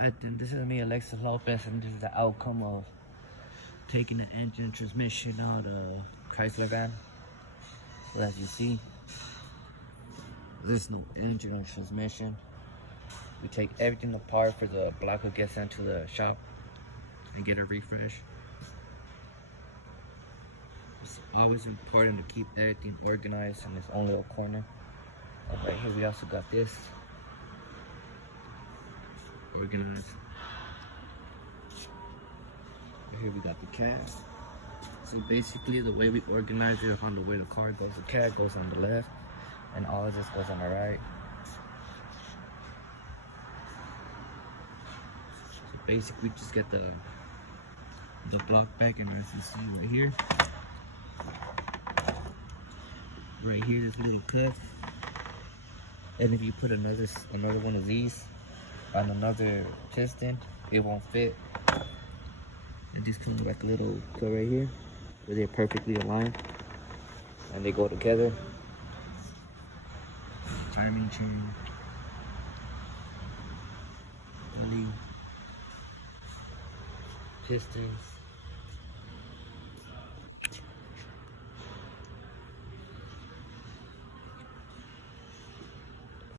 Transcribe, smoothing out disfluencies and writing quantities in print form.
I think this is me, Alexis Lopez, and this is the outcome of taking the engine and transmission out of Chrysler van. So as you see, there's no engine or transmission. We take everything apart for the block will get sent to the shop and get a refresh. It's always important to keep everything organized in its own little corner. Right here we also got this organized. Right here we got the cab. So basically the way we organize it on the way the car goes, the cab goes on the left and all of this goes on the right. So basically we just get the block back, and as you see right here, this little cut. And if you put another one of these on another piston, it won't fit. And just comes like a little cut right here, where they're perfectly aligned and they go together. Timing chain, pulley, pistons.